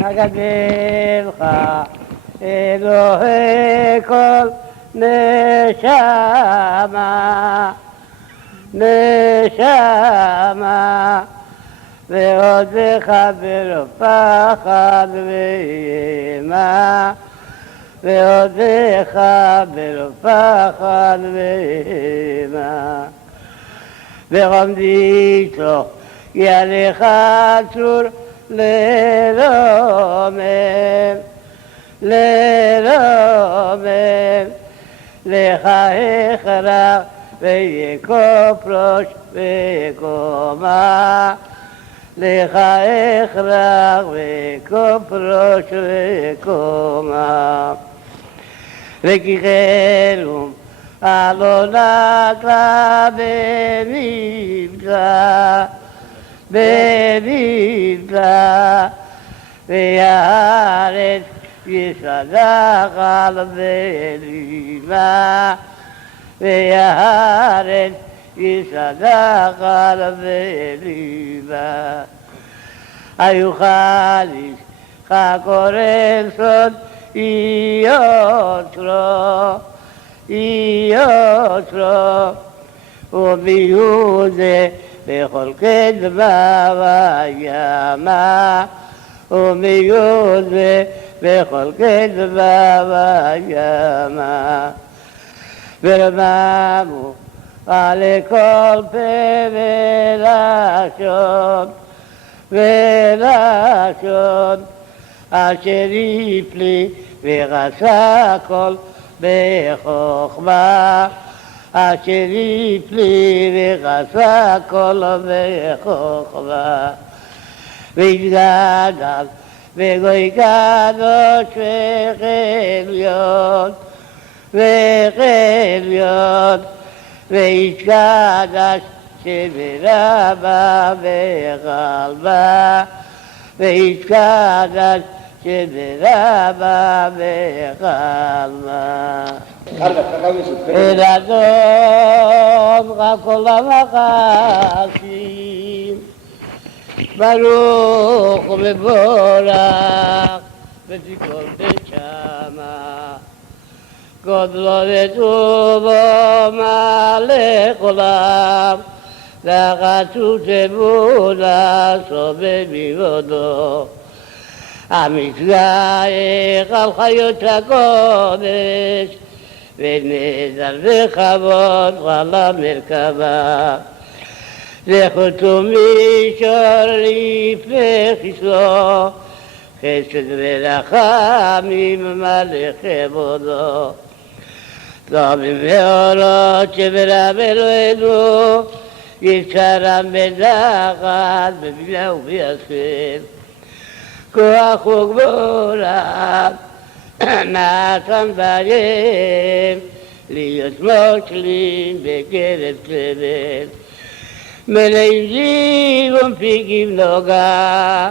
אגדלך אלוהי כל נשמה, נשמה, ועוד לחבר פחד ואימה, ועוד לחבר פחד ואימה. ורומדי תוך יליך צור לרומם, לרומם, לך הכרח ויקוף ראש וקומה, לך הכרח ויקוף ראש וקומה. וכי חרום הלא נקלה במבצע, במבצע, והארץ יסדח על בלימה, והארץ יסדח על בלימה. היו חליש חקורן סוד יוצרו, יוצרו, ומיהודה בכל קדמה וימה, ומיהודה בכל קדמה וימה. ורממו על כל פה ולשון, ולשון, אשר יפלי ורסה כל בחוכמה, אשר יפלי ורסה כל בחוכמה. ויתגדל וגוי קדוש וחליון, וחליון, ויתקדש שברבה וחלבה, ויתקדש שברבה וחלבה. אל אדון כל המחשים, ברוך ומבורך ותיכון דשמה, גודלו וטובו מלך עולם, לחצות אמונה סובבים אותו. המתגייך על חיות הקודש, ונזר וכבוד על המרכבה. זכותו מישור לפני חיסו, חסד ורחמים מלא כבודו. טובים ואורות שברם אלוהינו, יצרם בנחת בבינה וביסף. כוח וגבורה נתן בהם, להיות מושלים בקרב כלבת. מלאים זיו ומפיקים נוגה,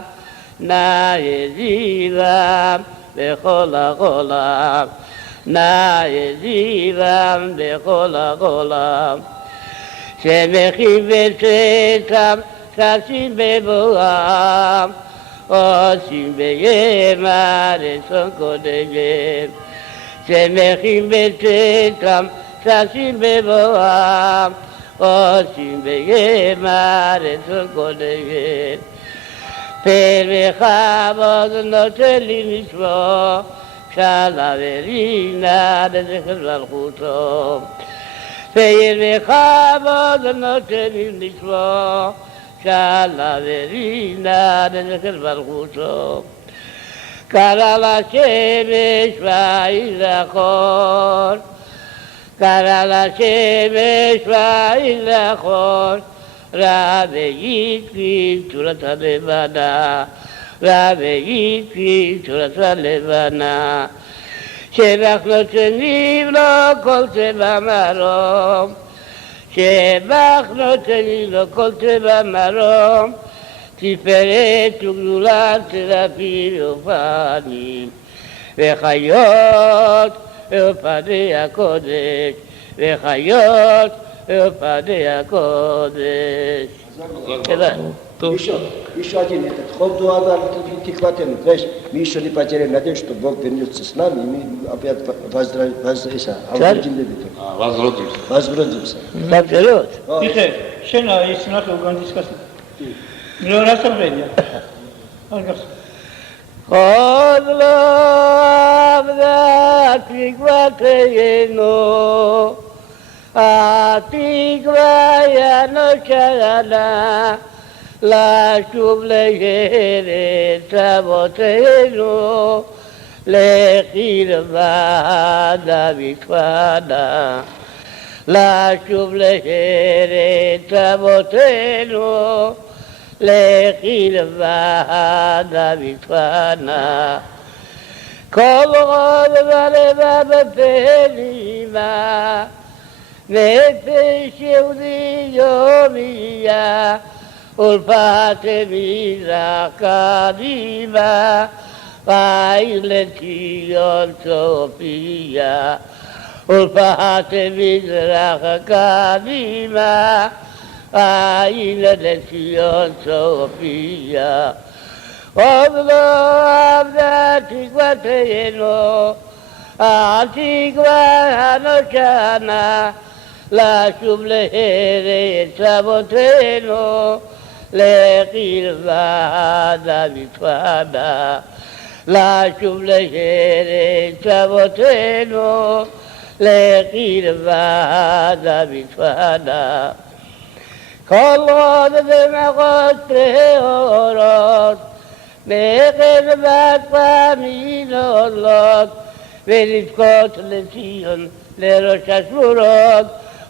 נאה זיום בכל העולם, נאה זיום בכל העולם. שמחים וצאתם ששים בבואם, עושים בימה רצון קודשם. שמחים וצאתם ששים בבואם, עושים בימה רצון קודשם. פר וכבוד נותן לי לשמוע, שאלה ורינה לזכר מלכותו. פר וכבוד נותן לי לשמוע, שאלה ורינה לזכר מלכותו. קרא לשמש ויזכור, קרא לשמש ויזכור, רע ויתקי צורת הלבנה, רע ויתקי צורת הלבנה. שבח נותנים לו כל צבע מרום, שבח נותנים לו כל צבע מרום, תפארת וגדולה תרפי ופנים, וחיות ופני הקודש, וחיות ופני הקודש. Еще один этот. Ход дуада тикватен. Знаешь, мы еще не потеряли надежду, что Бог вернется с нами, и мы опять возродимся. Абсолютно. Тихо, шена, если надо, угонить сказать. Ну, раз обрение. כל לא עבדה תקוותנו, התקווה ינושנה, לשוב לארץ אבותינו, לקרבה דוד פנה. לשוב לארץ אבותינו, לקרבה דוד פנה. כל עוד ולבב פנימה, נפש יהודי יומיה, ולפת מזרח קדימה, ועיר לציון סופיה. ולפת מזרח קדימה, העיר לציון סופיה. עוד לא עבדה תקוותנו, התקווה הנושנה, לשוב לארץ אבותינו, לקרבה דוד פנה. לשוב לארץ אבותינו, לקרבה דוד פנה. כל עוד במחות טהורות, בחרבת פעמים עולות, ולבכות לציון לראש השמורות,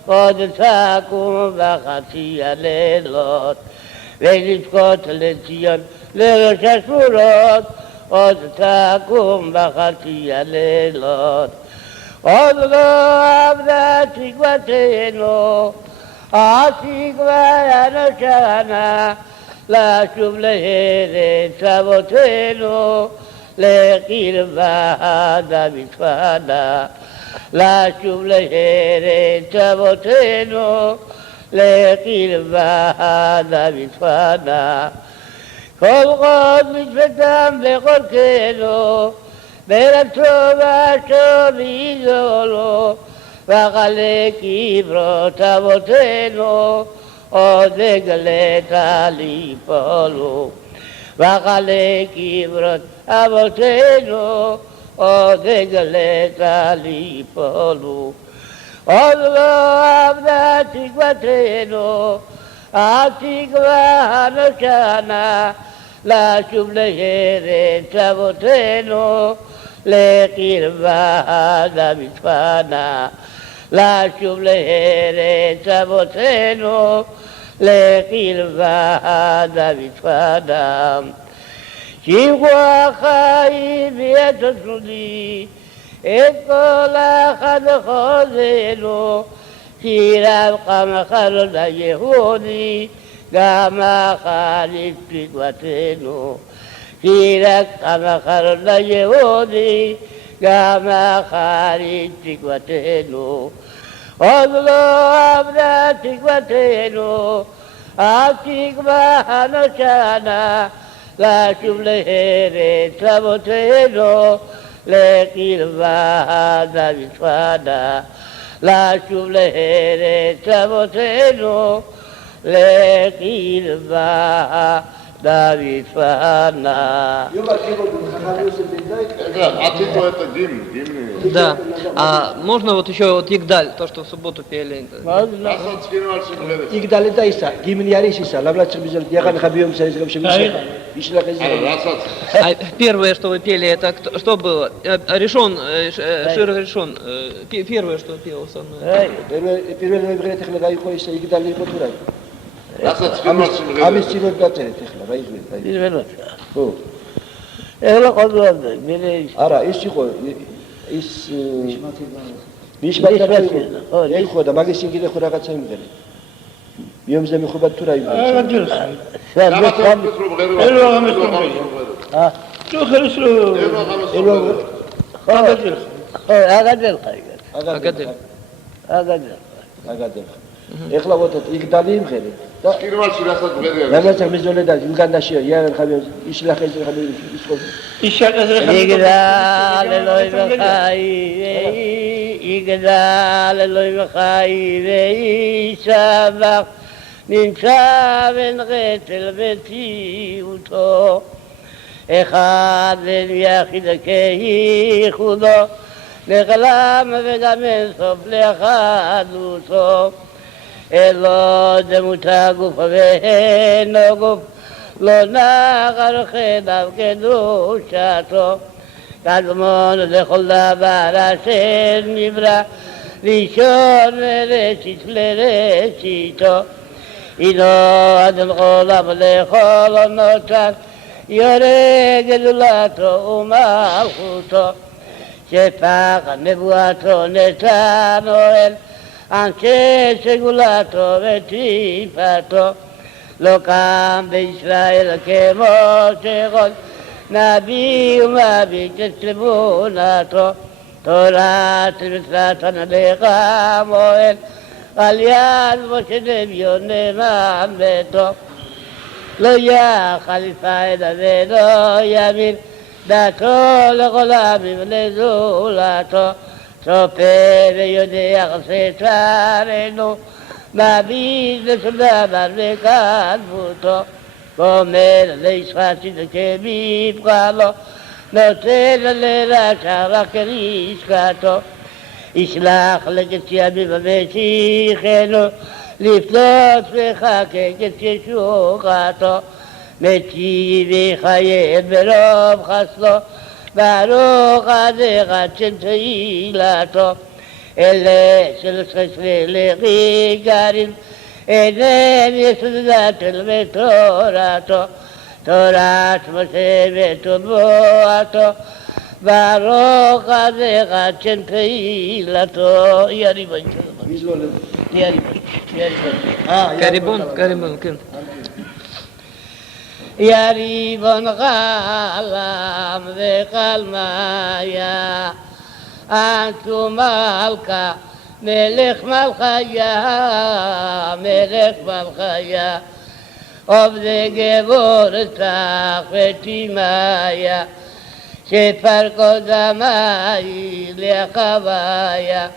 עוד תקום בחצי הלילות. ולבכות לציון לראש השמורות, עוד תקום בחצי הלילות. עוד לא עבדה תקוותנו, התקווה הנושנה, לשוב לארץ אבותינו, לקרבה דוד פנה. לשוב לארץ אבותינו, לקרבה דוד פנה. כל עוד משפטם בחלקנו, ברצו ואשור יזולו, וחלק עברות אבותינו, עוד הגלת ליפולו. וחלק עברות אבותינו, עוד הגלת ליפולו. עוד לא עבדה תקוותנו, התקווה הנושנה, לשוב לארץ אבותינו, לקרבה דוד פנה. לשוב לארץ אבותינו, לקרבה דוד פנה. שבחו החיים ויצוצו לי, את כל אחד חוזנו, שיריו כמחר ליהודי, גם אחר תקוותנו. שיריו כמחר ליהודי, גם אחר תקוותנו. עוד לא עבדה תקוותנו, התקווה הנושנה, לשוב לארץ אבותינו, לקרבה דוד פנה. לשוב לארץ אבותינו, לקרבה דוד פנה. А ты-то это гимн. Да. А можно вот еще вот Игдаль, то, что в субботу пели? Игдаль это Иса, гимн Ярис Иса, лавлац бизел, яхан хабием саризгам шемиша. А первое, что вы пели, это что было? Решон, Шир Решон. Первое, что пел со мной. Первое, что я хотел сказать, Игдаль Ипотурай. Амис Синод Гатер, Техла, Вайгвин. איך לא חוזר על זה? Ара, יש שיחו, יש... נשמת רבי, איך חודה, מה גסים גילה חודה קצאים כאלה? ביום זה מכובד תוראים. אגדל לך. למה אתה אלו המסתובבים. שוחר אסלו. אגדל לך. Агадел. אגדל. אגדל. ეხლა ვოთოთ იგდალი იმღერი და პირველში რასაც ვღერია. რამაც მიზოლე და უგანდაშია იარენ ხამი ისლახეს ხამი ისყო ისაკაზე יגדל אלוהי וחי, יגדל אלוהי וחי, וישבח נמצא בין רצל וציותו, אחד אין יחיד כייחודו, נחלם וגם אין סוף לאחדותו, אלו דמות הגוף ואינו גוף, לא נחר חדיו קדושתו, קדמון לכל דבר אשר נברא, ראשון וראשית לראשיתו, אינו אדון עולם לכל נוצר, יורה גדולתו ומלכותו, שפח נבואתו נתן אוהל, אנשי סגולתו וטיפתו, לא קם בישראל כמו שכל נביא ומביט את תבונתו, תורת מצוות ענליך מועל, על יד משה דמיון נאמן ביתו, לא יחל ישראל ולא ימין, דתו לכל עמים לזולתו, צופה ויודע שצרינו, מביט לכל דבר וכתבותו, ואומר לישחטי כמבחנו, נותן לרשע רק לשכתו, ישלח לקציימים ומשיחנו, לפנות וחקק את ישוחתו, מטיב יחייב ברוב חסדו, ברוך עדיך של תהילתו, אלה של חסרי לכי גרים, אינם יסודתו ותורתו, תורת משה ותבואתו, ברוך עדיך של תהילתו. יריב מזלול קריבון, כן. יריבון חלם וחלמיה, אנשו מלכה, מלך מלכיה, מלך מלכיה, עובדי גבורתך ותימיה, שפרקו דמי לחוויה,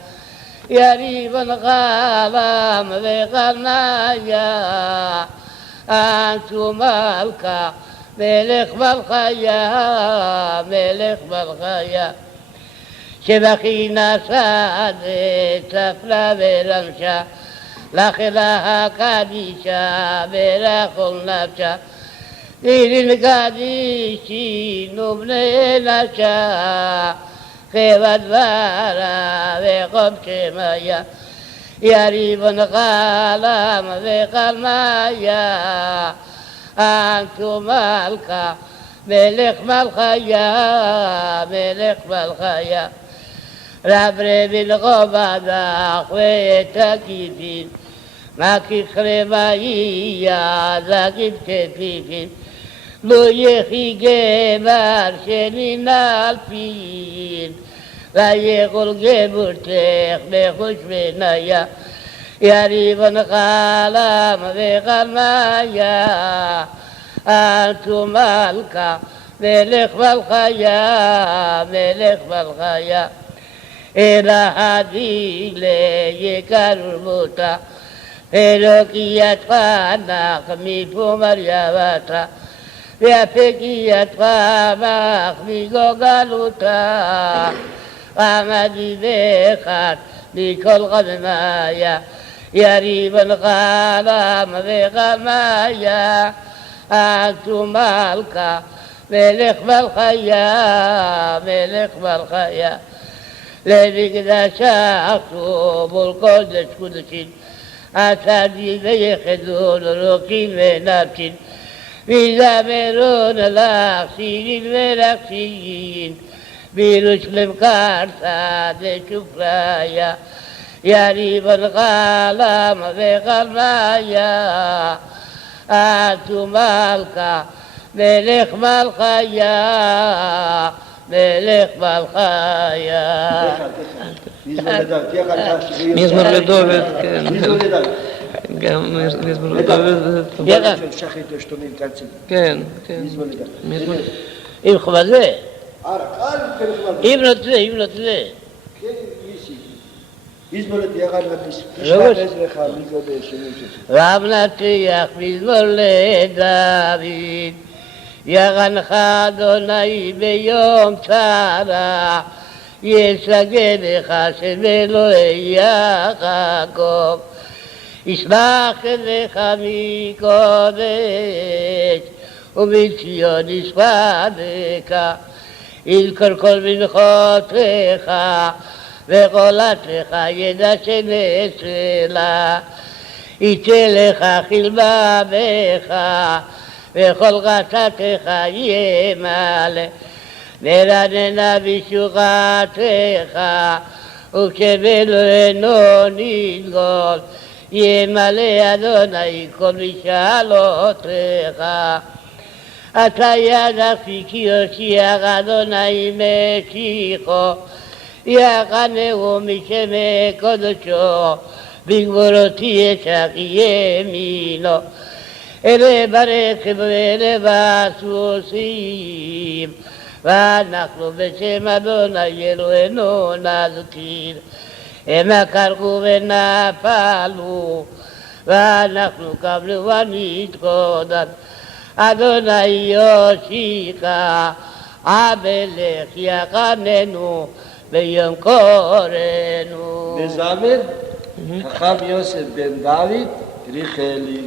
יריבון חלם וחלמיה, אנשו מלכה, מלך מלכיה, מלך מלכיה, שבחינה שדה צפלה ורמשה, לחילה קדישה ולכל נפשה, דין קדישין ובני נשה, חבד דברה וחוב שמיה, יריבון חלם וחלמיה, אנשו מלכה, מלך מלכיה, מלך מלכיה, רב רבין חובדך ואת הכיפין, מקיף חרמיה, זקיף כפיפין, לא יחי גבר שננעל פין, ויכול גבורתך בחוש בניה, יריבון חלם וחלמיה, אנשו מלכה, מלך מלכיה, מלך מלכיה, אלא הדילה יקר מותה, אלוקיית פנך מפומר יבתה, והפקיית פמך מגוגלותה, עמדי ואחד מכל קדמיה, יריבון חלם וחלמיה, אנשו מלכה, מלך מלכיה, מלך מלכיה, למקדשך מול קודש קודשים, הצדיק ויחדון רוקים ונפשים, ויזמרון לך שירים ולחשים, בירושלים קרצה ושופריה, יריבון חלם וחלמיה, אנשו מלכה, מלך מלכיה, מלך מלכיה. מזמור לדוד, יחד שביום מזמור לדוד, כן. מזמור לדוד. גם מזמור לדוד. יחד. שחית שתומים קצין. כן, כן. מזמור לדוד. מזמור. עם חבזה. ערק, כן חבזה. עם נוטלה. כן, מיסי. מזמור לדוד, יחד נפיס. לא. תשמע עזרך, מזמור בשמים שלך. רב נצליח מזמור לדוד, ירנך אדוני ביום צרה, יסגד לך שם אלוהי יעקב, ישמח לך מקודש, ומציון ישפטך, יזכור כל מנחותיך, וכל עטך ידע שנצלה, יצא לך חלבה בך, וכל חטאתך ימלא, ורננה בשוחתך, וכשבאלוהינו נדגול, ימלא אדוני כל משאלותיך. אתה ידעתי כי יושיע אדוני משיחו, יחנהו משמי קודשו, בגבורותי ישק ימינו. אלה ברכב ואלה בסוסים, ואנחנו בשם אדוני אלוהינו נזכיר. הם קרחו ונפלו, ואנחנו קמנו ונתקודם. אדוני יושיע, המלך יחננו ביום קורנו. מזמר, חכם יוסף בן דוד, ריחלי.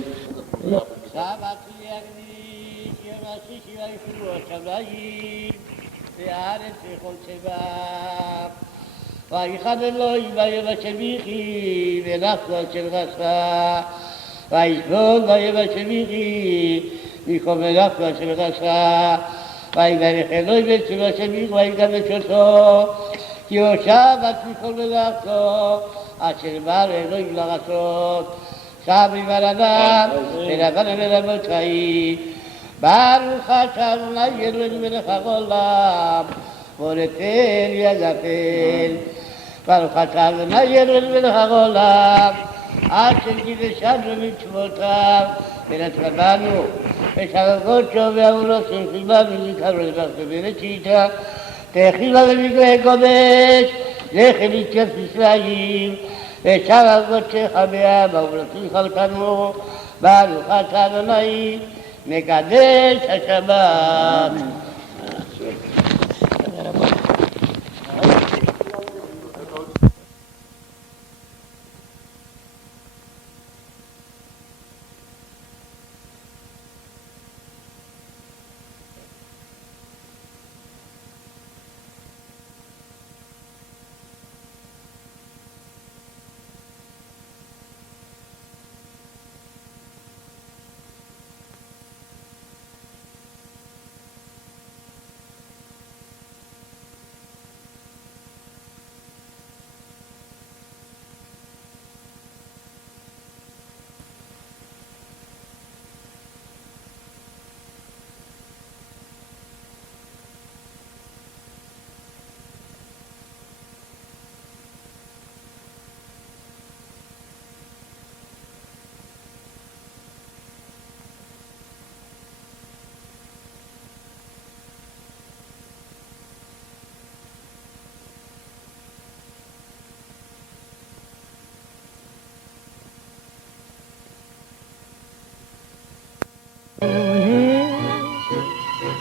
Sabati agni, yamasi shivai shuru shavai, ve'aretz v'chol tzeva. Vayichad Eloi vayevashemichi, ve'nachnu al shelchascha. Vayishbon vayevashemichi, michom ve'nachnu al shelchascha. Vayivarech Eloi v'tzivashemichi, vayigamesh oto, ki hoshavat michol ve'nachnu, asher bar Eloi l'chasot. Sabri Varadam, Veravan Veramotai, Baruch Hashem, Yelun Verachagolam, Moretel Yagatel, Baruch Hashem, Yelun Verachagolam, Asher Gideshanu Mitzvotav, Veratzavanu, Veshavagotcho Ve'avurosim Chilbanu Likaro Levachto Berechita, Techila V'Mikveh Kodesh, Lechem Yitzhak Yisrael, ושב קודשך באב וברכתך אותנו, ברוך אתה אדוני, מקדש השבת.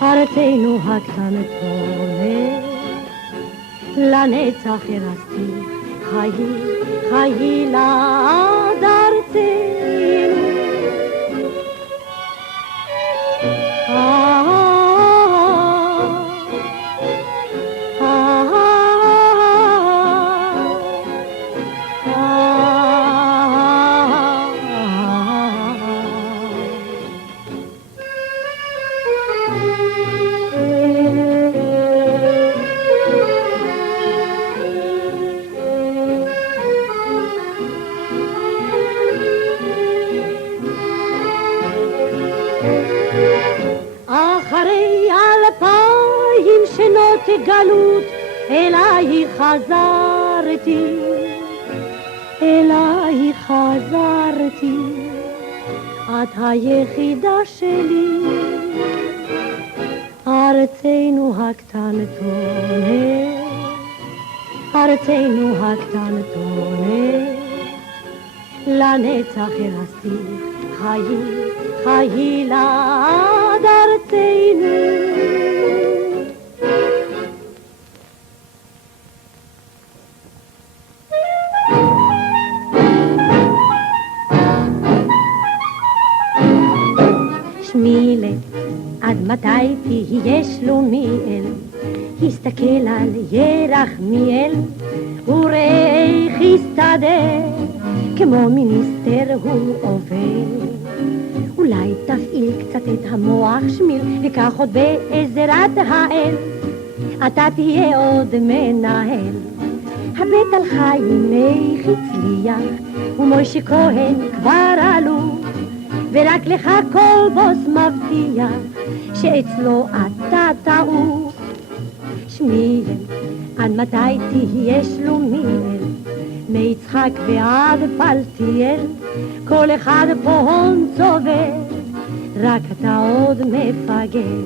ארצנו הקטנטונת, לנצח הרסתי חיי לעד ארצנו. אחרי 2000 שנות גלות אליי חזרתי אותי, אלייך חזרתי, את היחידה שלי, ארצנו הקטנטונת, ארצנו הקטנטונת, לנצח הרסתיך, חיי, חיי לעד ארצנו. שמילה, עד מתי תהיה שלומיאל? הסתכל על ירחמיאל, וראה איך הסתדר, כמו מיניסטר הוא עובר. אולי תפעיל קצת את המוח שמיל, וקח עוד בעזרת האל, אתה תהיה עוד מנהל. הבט על חיים איך הצליח, ומוישה כהן כבר עלו, ורק לך כל בוס מבטיח שאצלו אתה טעו. שמיאל, עד מתי תהיה שלומיאל? מיצחק ועד פלטיאל, כל אחד פה הון צובר, רק אתה עוד מפגר.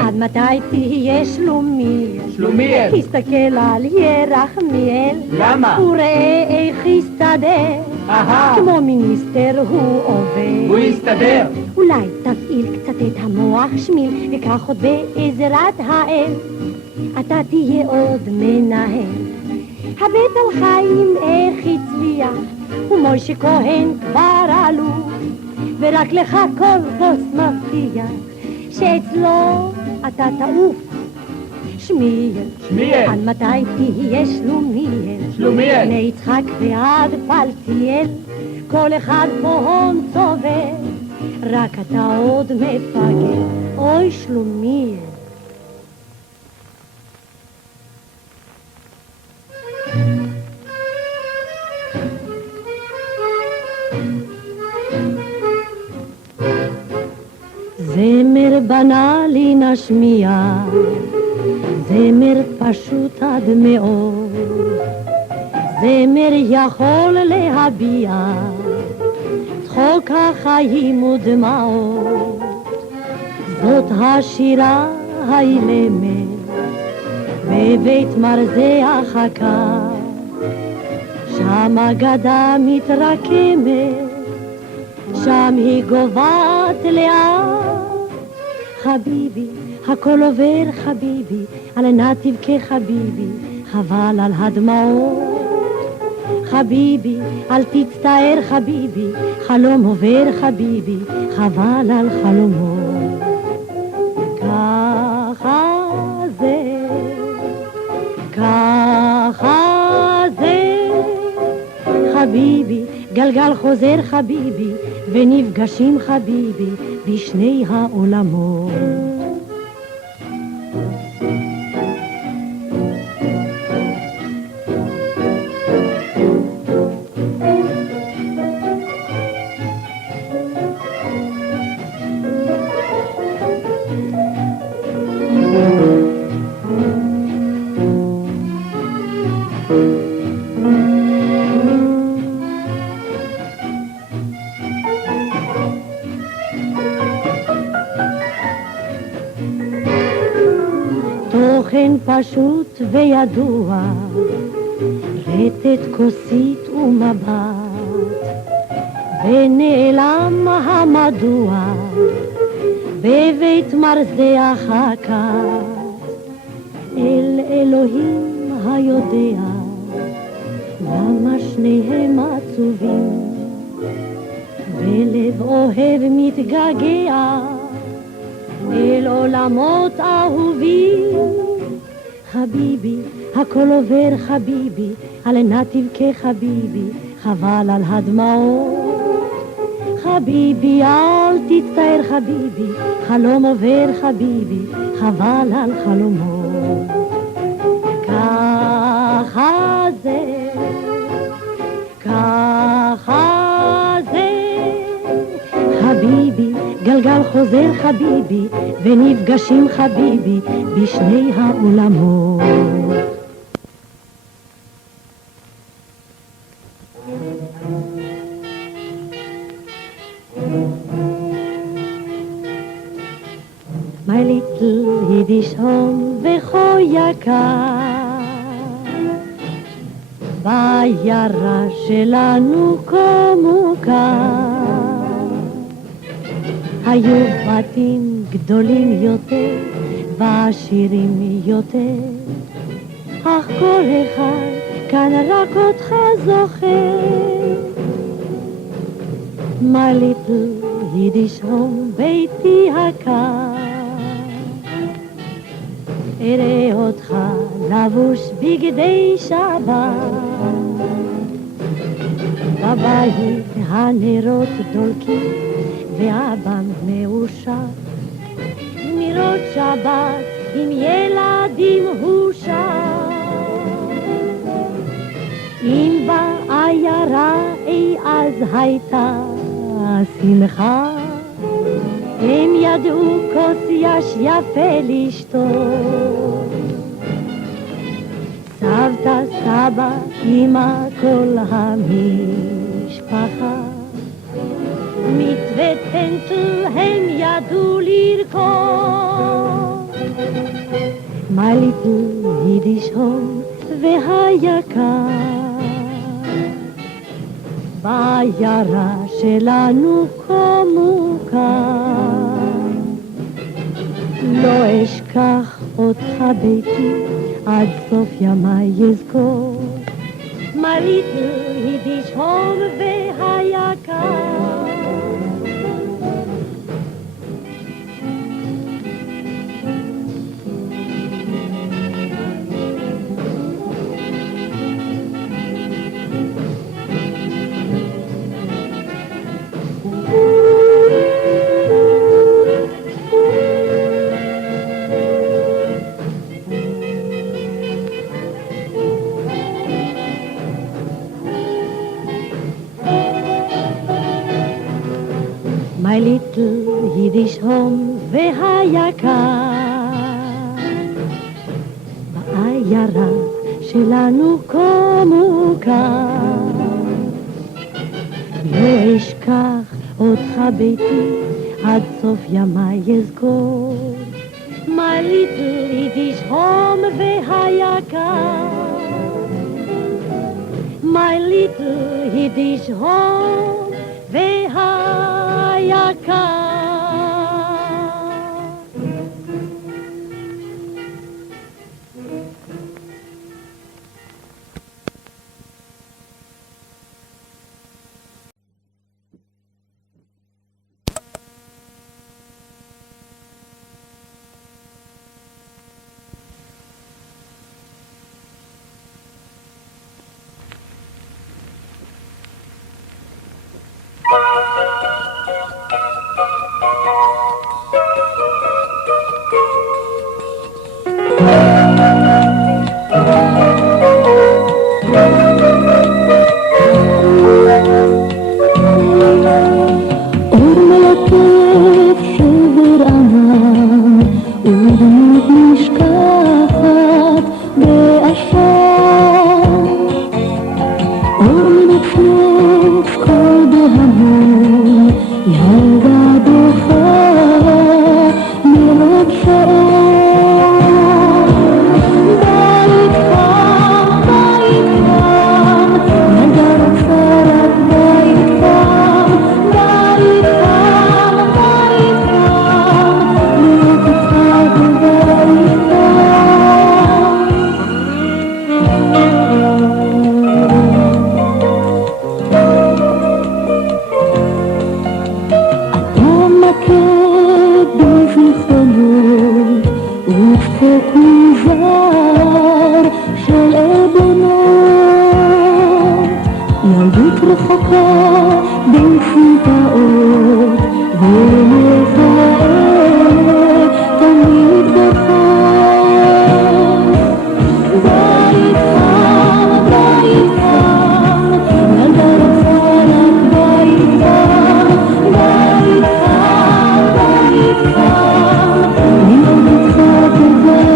עד מתי תהיה שלומיאל? שלומיאל. תסתכל על ירחמיאל. למה? וראה איך הסתדר, כמו מיניסטר הוא עובר. הוא יסתדר. אולי תפעיל קצת את המוח שמיל, וקח עוד בעזרת האל, אתה תהיה עוד מנהל. הבט על חיים איך הצליח, ומוישה כהן כבר עלו, ורק לך כל בוס מבטיח שאצלו אתה תעוף. שמיאל, שמיאל. עד מתי תהיה שלומיאל? שלומיאל. מיצחק ועד פלטיאל, כל אחד פה הון צובר, רק אתה עוד מפגר. אוי שלומיאל. זמר בנאלי נשמיע, זמר פשוט עד מאוד, זמר יכול להביע צחוק החיים ודמעות. זאת השירה האילמת בבית מרזח הקר, שם אגדה מתרקמת, שם היא גובעת לאט. חביבי, הכל עובר חביבי, על נא תבכה חביבי, חבל על הדמעות. חביבי, אל תצטער חביבי, חלום עובר חביבי, חבל על חלומות. ככה זה, ככה זה, חביבי, גלגל חוזר חביבי, ונפגשים חביבי בשני העולמות. תוכן פשוט וידוע, רטט כוסית ומבט, ונעלם המדוע בבית מרזח הכת. אל אלוהים היודע, למה שניהם עצובים, בלב אוהב מתגעגע, אל עולמות אהובים. חביבי, הכל עובר חביבי, על נא תבכה חביבי, חבל על הדמעות. חביבי, אל תצטער חביבי, חלום עובר חביבי, חבל על חלומות. ככה זה, ככה זה, חביבי, גלגל חוזר חביבי, ונפגשים חביבי בשני העולמות. My little Yiddish home וכה יקר, בעיירה שלנו כה מוכר. היו בתים גדולים יותר ועשירים יותר, אך כל אחד כאן רק אותך זוכר. My little Yiddish home ביתי הקר, אראה אותך לבוש בגדי שבת, בבית הנרות דולקים ואבא מאושר, נרות שבת עם ילדים הוא שר. אם בעיירה אי אז הייתה שמחה, הם ידעו כוס יש יפה לשתות. סבתא, סבא, אמא, כל המשפחה, מתווה טנטל הם ידעו לרקוד. My little Yiddish home והיקר, בעיירה שלנו כה מוכר. לא אשכח אותך ביתי, עד סוף ימי יזכור. My little Yiddish home והיקר. My little Yiddish home והיקר, בעיירה שלנו כה מוכר. לא אשכח אותך ביתי, עד סוף ימי יזכור. My little Yiddish home והיקר, My little Yiddish home והיקר. תמיד רחוקה בין סמטאות ומחאה תמיד בוכה בית חם, בית חם ילדה רוצה רק בית חם בית חם, בית חם אני ממליצה בבית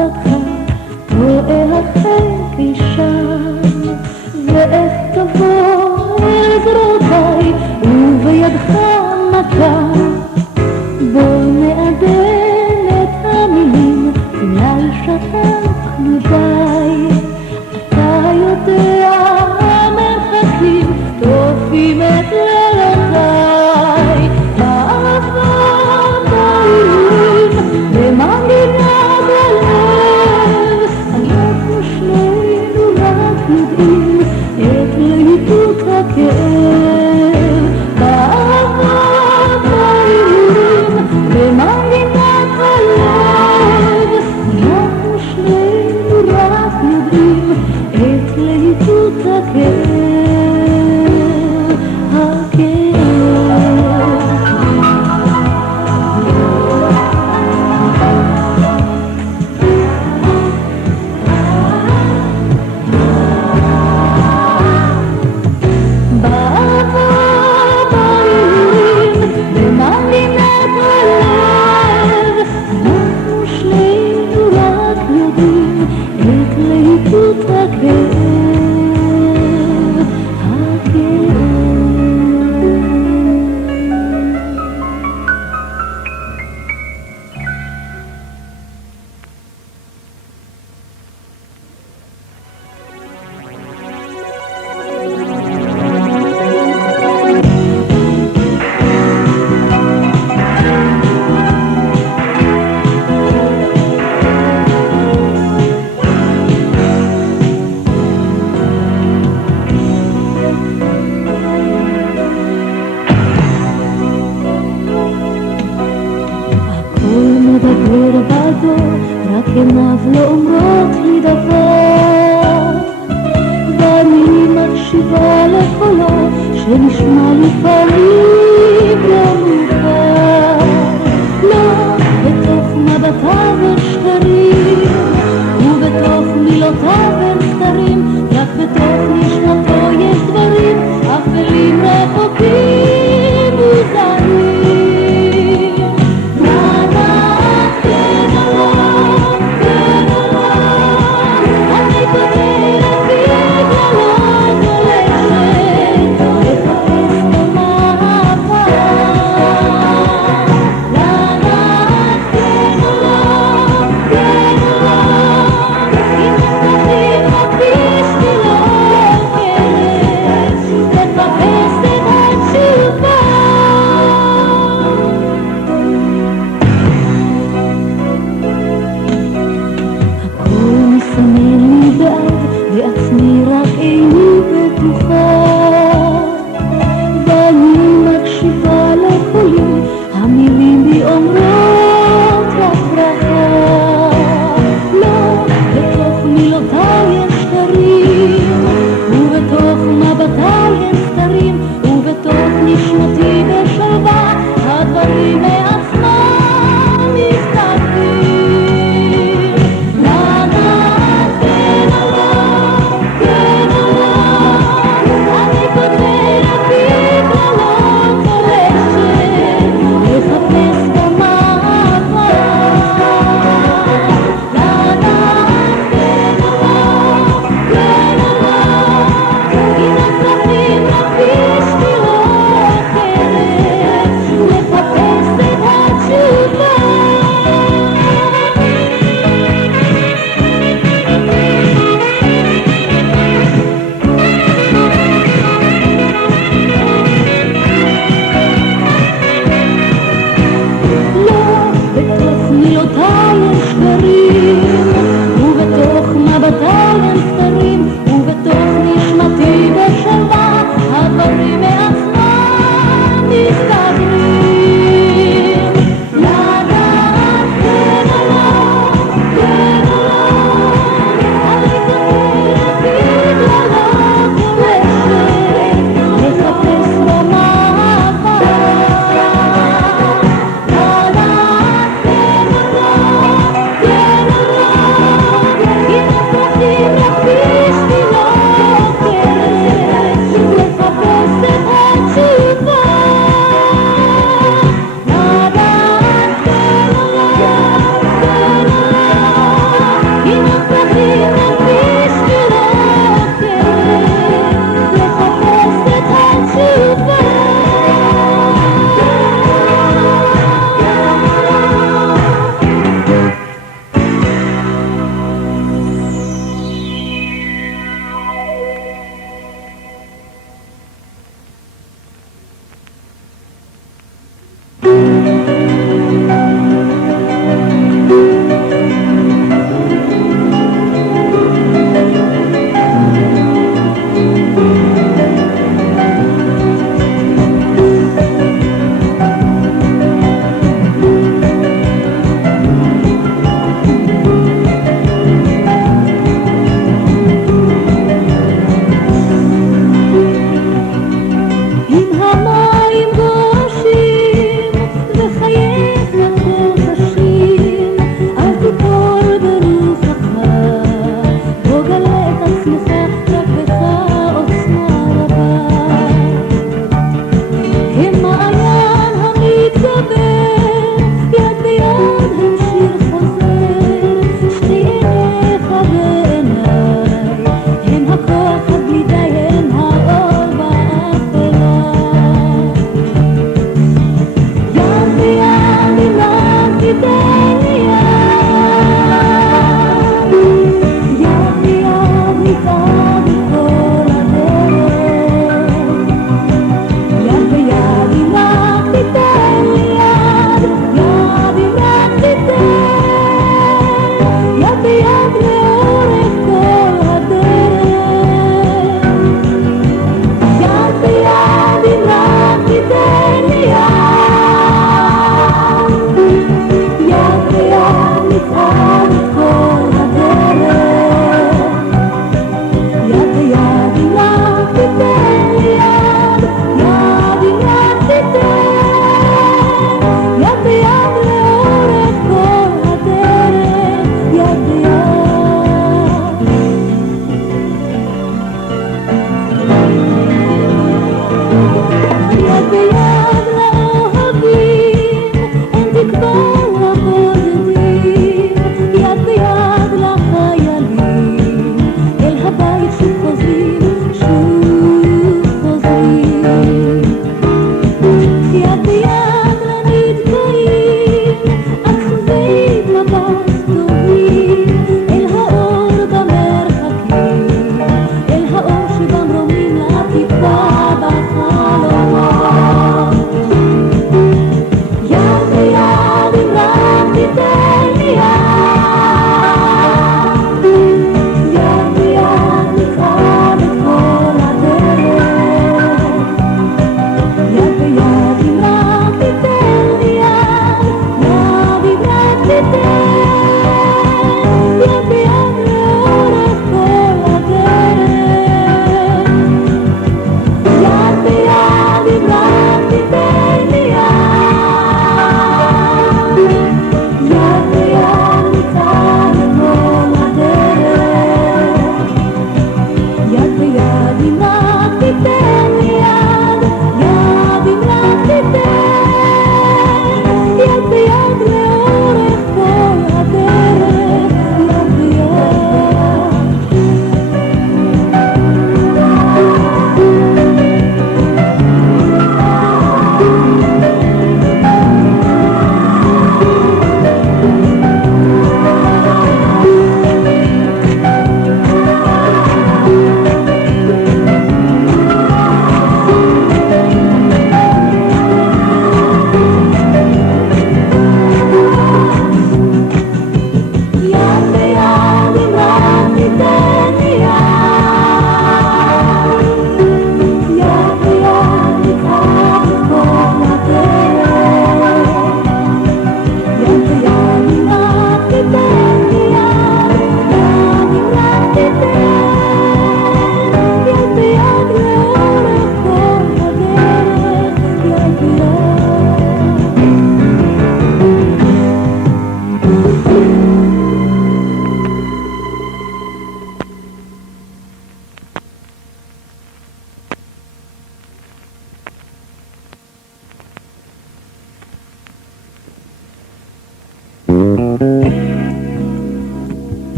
אהבתך רואה החלקי שם, ואיך תבוא אל זרועותיי ובידך מכה. בוא נעדן את המילים, אולי שתקנו די. אתה יודע המרחקים טופים את לילותיי. אהבת האילים במנגינת הלב, אנחנו שנינו רק יודעים את להיטות הכאב. אהבת האילים במנגינת הלב, אנחנו שנינו רק יודעים את להיטות הכאב. רק עיניו לא אומרות לי דבר, ואני מקשיבה לקולו שנשמע לפעמים לא מוכר. לא בתוך מבטיו השקרים ובתוך מילותיו אין סתרים, רק בתוך נשמתו יש דברים אפלים רחוקים וזרים.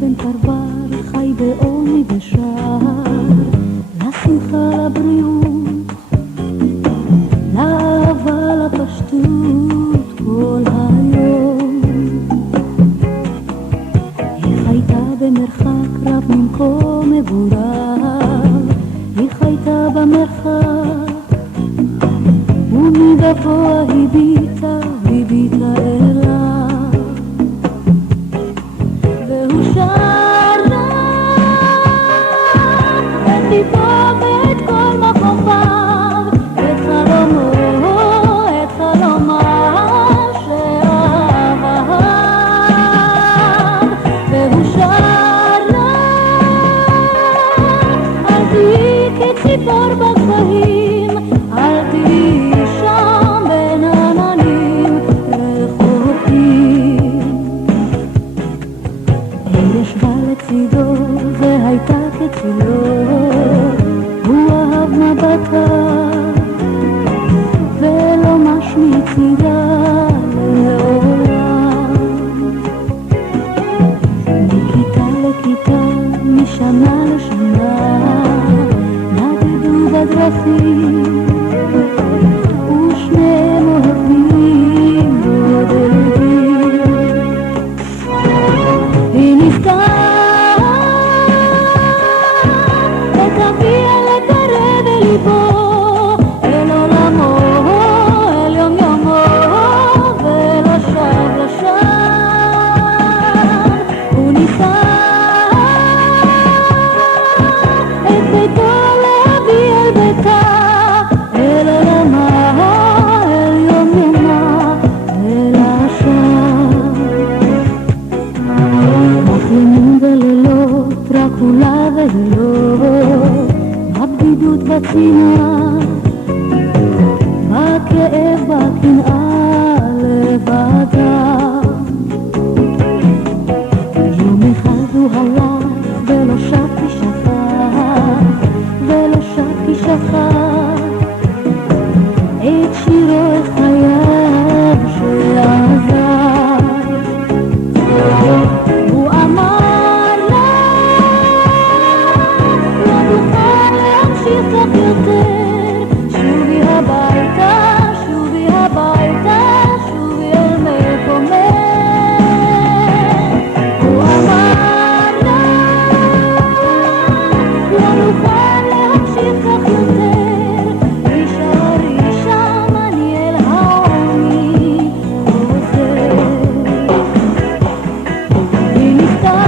בן פרבר חי בעוני ושער, לשמחה לבריאות, לאהבה לפשטות כל היום. היא חייתה במרחק רב ממקום מגוריו, היא חייתה במרחק ומגבוה הביטה אליו, והוא שר לה את ליבו ואת כל מכאוביו, את חלומה שאהב אהב, והוא שר לה אל תהי כציפור בגבהים, אל תהי שם בין עננים רחוקים. היא ישבה לצידו והייתה כצילו, הוא אהב מבטה ולא מש מצידה לעולם. מכיתה לכיתה, משנה לשנה, נדדו בדרכים ושניהם אוהבים בודדים. היא ניסתה את אביה לקרב אל ליבו, אל עולמו, אל יום יומו, ולא שב לשם. הוא ניסה את ביתו להביא אל ביתה, אל עולמה, אל יום יומה, אל השם. מחלימים בלילות, רק אולה ולילות, הבדידות בצנעה, בכאב בקנאה לבדה. יום אחד הוא הלך ולא שב כי שכח, ולא שב כי שכח את שירו את חייו שעזב. הוא אמר לה לא תוכל להמשיך כך יותר, שובי הביתה, שובי הביתה, שובי אל מקומך. הוא אמר לה לא נוכל להמשיך כך יותר, הישארי שם, אני אל העוני חוזר. היא ניסתה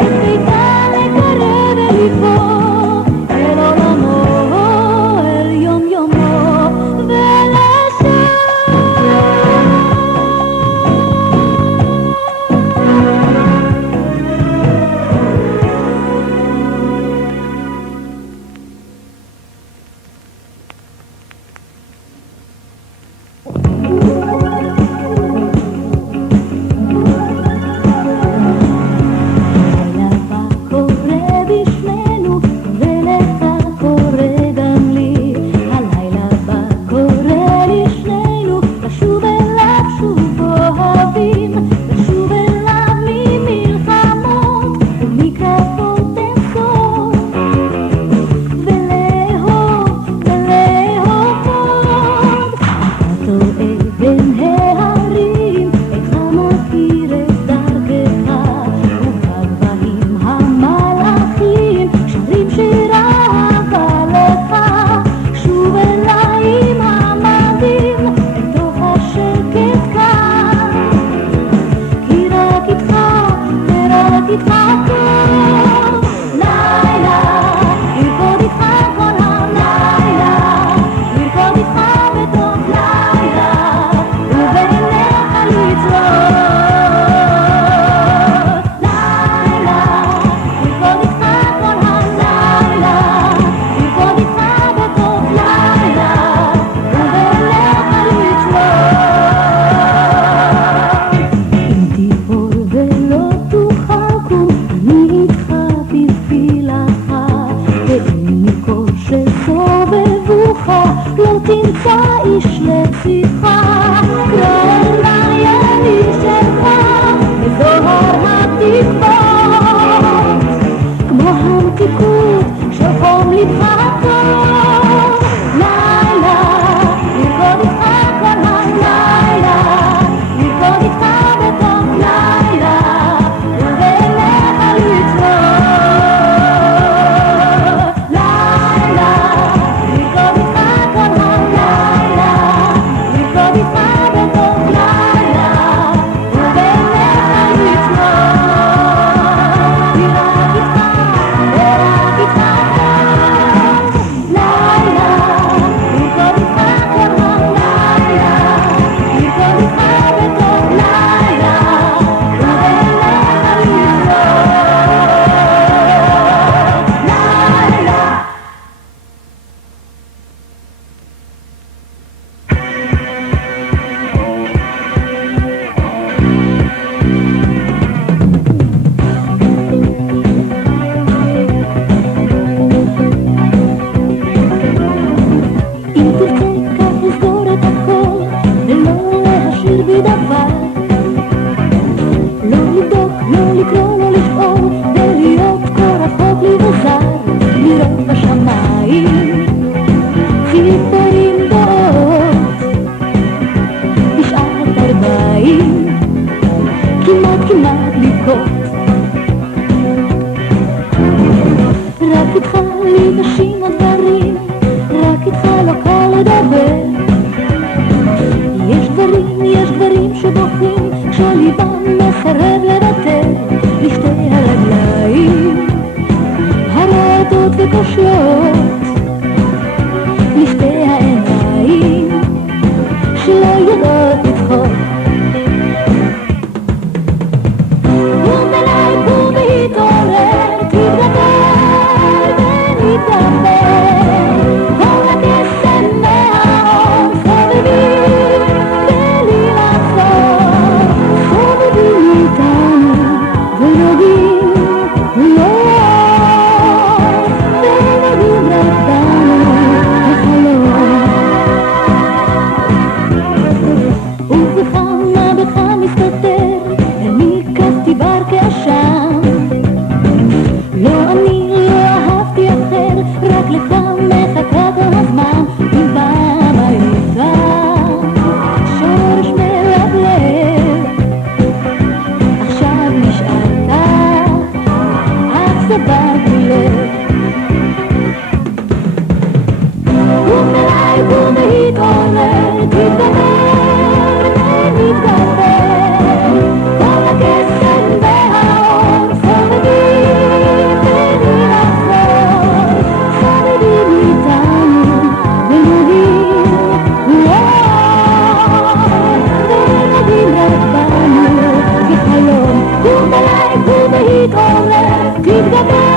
את ביתה לקרב אל ליבו, אל עולמו, אל יום יומו, ולשם. הלילה בא קורא בשמנו, ולך קורא גם לי. הלילה בא קורא לשנינו, לשוב אליו שוב אוהבים, לשוב אליו ממלחמות ומקרבות אינסוף, ולאהוב ולאהוב עוד. אתה טועה בין ההרים, איך מכיר את דרכך, ובגבהים המלאכים שרים שיר אהבה לך. שוב אליי עם המדים אל תוך השקט כאן, כי רק איתך ורק איתך טוב. לילה לרקוד איתך כל הלילה, לרקוד איתך בתוך לילה, ובעיניך לצלות. לילה לרקוד איתך כל הלילה, לרקוד איתך בתוך לילה, ובעיניך לצלות. אם תיפול ולא תוכל קום, אני איתך בתפילתך, ואם מכל שסובבוך לא תמצא איש לצדך, קרא אליי אני שלך. תלמד לבכות. רק איתך לי נשים הדברים, רק איתך לא קל לדבר. יש דברים שבוכים כשליבם מסרב לוותר. לשתי הרגליים הרעדות וקושיות, לשתי העיניים שלא יודעות לצחוק. קום אליי, קום והתעורר, תתגבר ונתגבר. כל הקסם מהאור סובבים בלי לחזור, סובבים איתנו ונוגעים ונוגעים רק בנו בחלום. ובכמה בך מסתתר מי כתיבר כאשם. לא אני לא אהבתי אחר, רק לך מחכה כל הזמן. אם פעם היית שורש מלבלב, עכשיו נשארת אכזבה בלב. קום אליי, קום והתעורר, תתגבר ונתגבר. כל הקסם והאור סובבים בלי לחזור, סובבים איתנו ונוגעים ונוגעים רק בנו כחלום. קום אליי, קום והתעורר, תתגבר